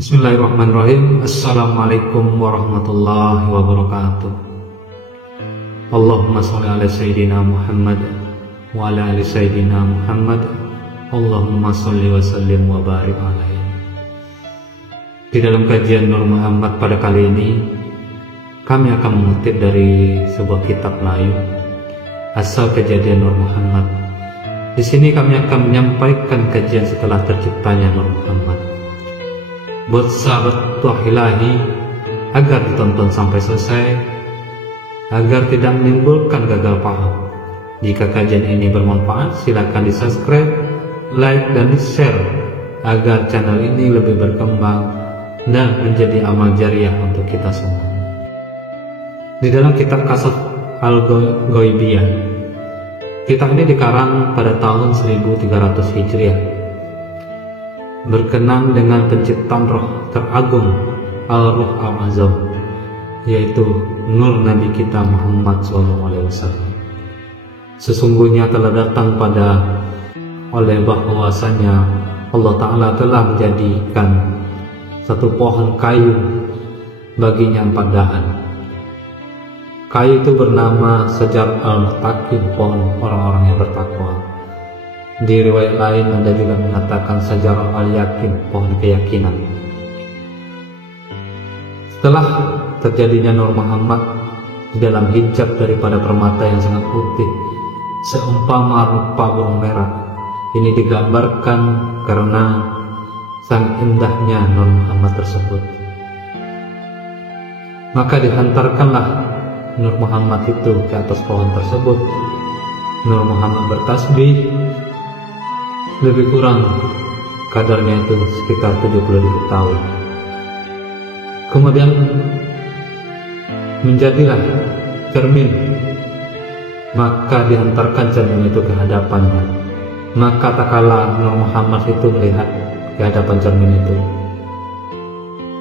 Bismillahirrahmanirrahim. Assalamualaikum warahmatullahi wabarakatuh. Allahumma sholli ala Sayyidina Muhammad wa ala ali Sayyidina Muhammad. Allahumma sholli wa sallim wa barik alaihi. Di dalam kajian Nur Muhammad pada kali ini, kami akan mengutip dari sebuah kitab Melayu, Asal Kejadian Nur Muhammad. Di sini kami akan menyampaikan kajian setelah terciptanya Nur Muhammad. Buat sahabat Tuahilahi, agar ditonton sampai selesai, agar tidak menimbulkan gagal paham. Jika kajian ini bermanfaat, silakan di subscribe, like, dan di share agar channel ini lebih berkembang dan menjadi amal jariah untuk kita semua. Di dalam kitab Qasas Al-Ghaibiyah, kitab ini dikarang pada tahun 1300 Hijriah, berkenan dengan penciptaan roh teragung Al-Ruh Al-Azam, yaitu Nur Nabi kita Muhammad SAW. Sesungguhnya telah datang oleh bahwasanya Allah Ta'ala telah menjadikan satu pohon kayu baginya 4 dahan. Kayu itu bernama Syajar Al-Muttaqin, pohon orang-orang yang bertakwa. Di riwayat lain ada juga mengatakan Syajar Al-Yakin, pohon keyakinan. Setelah terjadinya Nur Muhammad di dalam hijab daripada permata yang sangat putih, seumpama rupa burung merah, ini digambarkan karena sangat indahnya Nur Muhammad tersebut. Maka dihantarkanlah Nur Muhammad itu ke atas pohon tersebut. Nur Muhammad bertasbih, lebih kurang kadarnya itu sekitar 70.000 tahun. Kemudian menjadilah cermin, maka dihantarkan cermin itu ke hadapannya. Maka tak kala Nur Muhammad itu melihat ke hadapan cermin itu,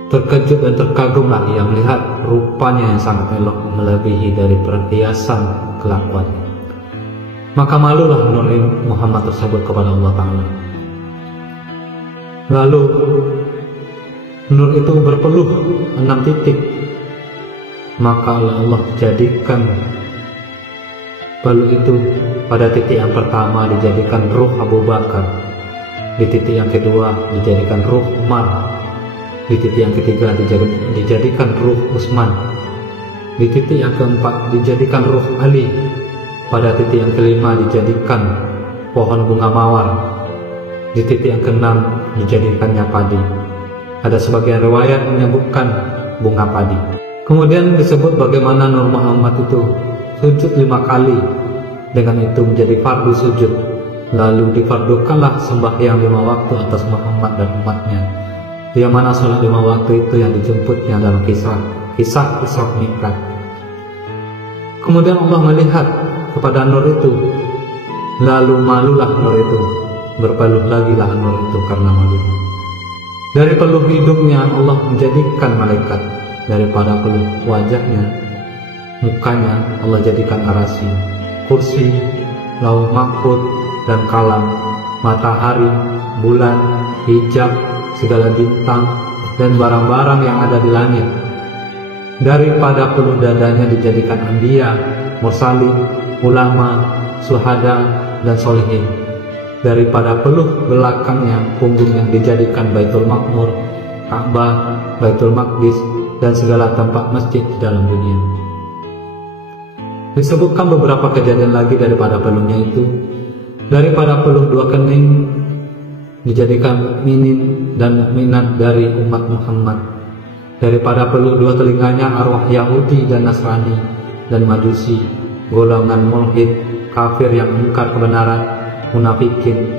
terkejut dan terkagumlah ia melihat rupanya yang sangat elok melebihi dari perhiasan kelakuannya. Maka malulah Nur Muhammad tersebut kepada Allah Ta'ala. Lalu Nur itu berpeluh 6 titik. Maka Allah jadikan peluh itu pada titik yang pertama dijadikan ruh Abu Bakar, di titik yang kedua dijadikan ruh Umar, di titik yang ketiga dijadikan ruh Utsman, di titik yang keempat dijadikan ruh Ali, pada titik yang kelima dijadikan pohon bunga mawar, di titik yang keenam dijadikannya padi. Ada sebagian riwayat menyebutkan bunga padi. Kemudian disebut bagaimana Nur Muhammad itu sujud 5 kali, dengan itu menjadi fardu sujud. Lalu difardukanlah sembahyang 5 waktu atas Muhammad dan umatnya, yang mana sholat 5 waktu itu yang dijemputnya dalam kisah Isra Mi'raj. Kemudian Allah melihat kepada Nur itu, lalu malulah Nur itu, berpeluh lagi lah Nur itu karena malunya. Dari peluh hidungnya Allah menjadikan malaikat, daripada peluh wajahnya, mukanya Allah jadikan arasy, kursi, lauh mahfuz dan kalam, matahari, bulan, hijab, segala bintang dan barang-barang yang ada di langit. Daripada peluh dadanya dijadikan anbiya, mursalin, ulama, syuhada, dan sholihin. Daripada peluh belakangnya, punggungnya dijadikan Baitul Ma'mur, Ka'bah, Baitul Maqdis, dan segala tempat masjid di dalam dunia. Disebutkan beberapa kejadian lagi daripada peluhnya itu. Daripada peluh 2 kening dijadikan mukminin dan mukminat dari umat Muhammad. Daripada peluh 2 telinganya arwah Yahudi dan Nasrani dan Majusi, golongan mulhid, kafir yang mengingkar kebenaran, munafikin.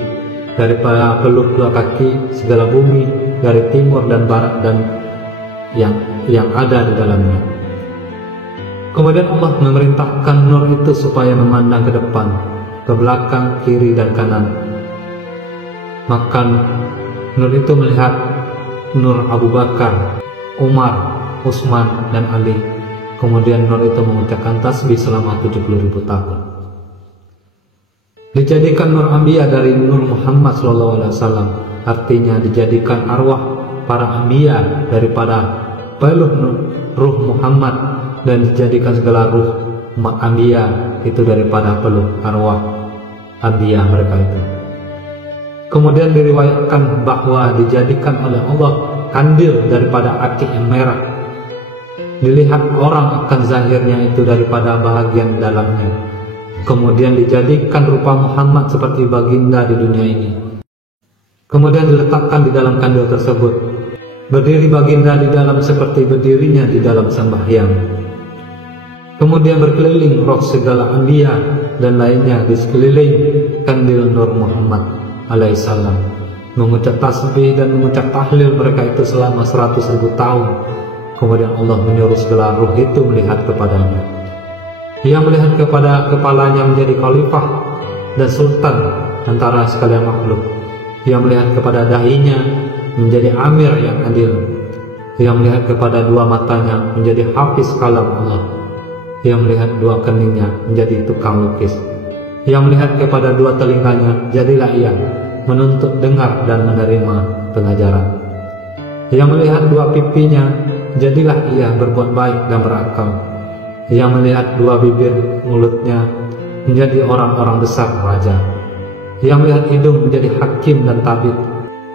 Daripada peluh 2 kaki segala bumi dari timur dan barat dan yang ada di dalamnya. Kemudian Allah memerintahkan Nur itu supaya memandang ke depan, ke belakang, kiri, dan kanan. Maka Nur itu melihat Nur Abu Bakar, Umar, Utsman, dan Ali. Kemudian Nur itu mengucapkan tasbih selama 70.000 tahun. Dijadikan Nur Anbiya dari Nur Muhammad SAW, artinya dijadikan arwah para anbiya daripada peluh ruh Muhammad, dan dijadikan segala ruh umat anbiya itu daripada peluh arwah anbiya mereka itu. Kemudian diriwayatkan bahwa dijadikan oleh Allah kandil daripada akik yang merah. Dilihat orang akan zahirnya itu daripada bahagian dalamnya. Kemudian dijadikan rupa Muhammad seperti baginda di dunia ini. Kemudian diletakkan di dalam kandil tersebut. Berdiri baginda di dalam seperti berdirinya di dalam sembahyang. Kemudian berkeliling roh segala anbiya dan lainnya di sekeliling kandil Nur Muhammad alaihissalam, mengucap tasbih dan mengucap tahlil mereka itu selama 100.000 tahun. Kemudian Allah menyuruh segala ruh itu melihat kepadanya. Ia melihat kepada kepalanya menjadi khalifah dan sultan antara sekalian makhluk. Ia melihat kepada dahinya menjadi amir yang adil. Ia melihat kepada dua matanya menjadi hafiz kalam Allah. Ia melihat dua keningnya menjadi tukang lukis. Ia melihat kepada dua telinganya, jadilah ia menuntut dengar dan menerima pengajaran. Ia melihat dua pipinya, jadilah ia berbuat baik dan berakal. Ia melihat dua bibir mulutnya menjadi orang-orang besar raja. Ia melihat hidung menjadi hakim dan tabib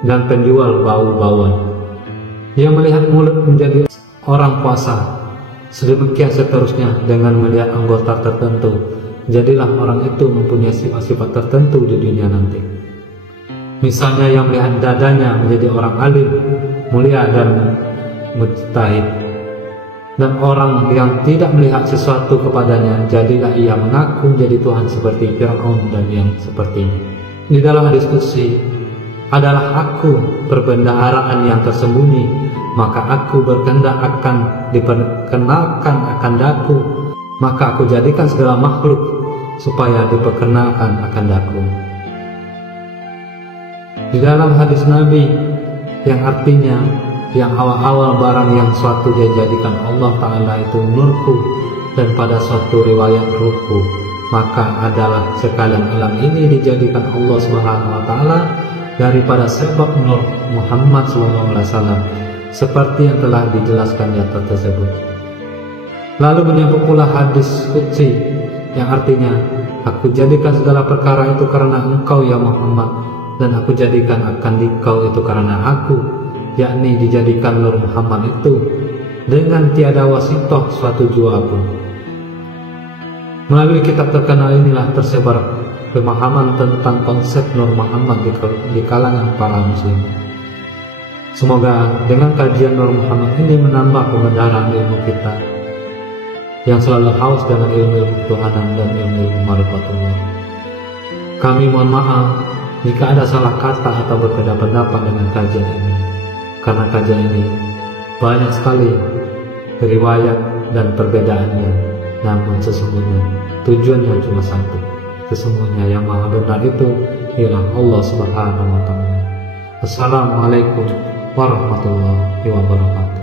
dan penjual bau-bauan. Ia melihat mulut menjadi orang puasa. Sedemikian seterusnya dengan melihat anggota tertentu. Jadilah orang itu mempunyai sifat-sifat tertentu di dunia nanti. Misalnya yang melihat dadanya menjadi orang alim, mulia dan mujtahid. Dan orang yang tidak melihat sesuatu kepadanya, jadilah ia mengaku menjadi Tuhan seperti Fir'aun dan yang seperti ini. Di dalam diskusi, adalah aku perbendaharaan yang tersembunyi, maka aku berkehendak akan diperkenalkan akan daku, maka aku jadikan segala makhluk supaya diperkenalkan akan daku. Di dalam hadis Nabi yang artinya yang awal-awal barang yang suatu dia jadikan Allah Ta'ala itu nurku, dan pada suatu riwayat ruhku, maka adalah sekalian alam ini dijadikan Allah Subhanahu Wa Ta'ala daripada sebab nur Muhammad SAW, seperti yang telah dijelaskan di atas tersebut. Lalu menyambung pula hadis qudsi yang artinya, aku jadikan segala perkara itu karena engkau ya Muhammad, dan aku jadikan akan dikau itu karena aku, yakni dijadikan Nur Muhammad itu dengan tiada wasitoh suatu jua pun. Melalui kitab terkenal inilah tersebar pemahaman tentang konsep Nur Muhammad di kalangan para muslim. Semoga dengan kajian Nur Muhammad ini menambah kebenaran ilmu kita yang selalu haus dengan ilmu ketuhanan dan ilmu ma'rifatullah. Kami mohon maaf jika ada salah kata atau berbeda pendapat dengan kajian ini, karena kajian ini banyak sekali riwayat dan perbedaannya, namun sesungguhnya tujuannya cuma satu. Sesungguhnya yang maha benar itu ialah Allah Subhanahu Wa Ta'ala. Assalamualaikum warahmatullahi wabarakatuh.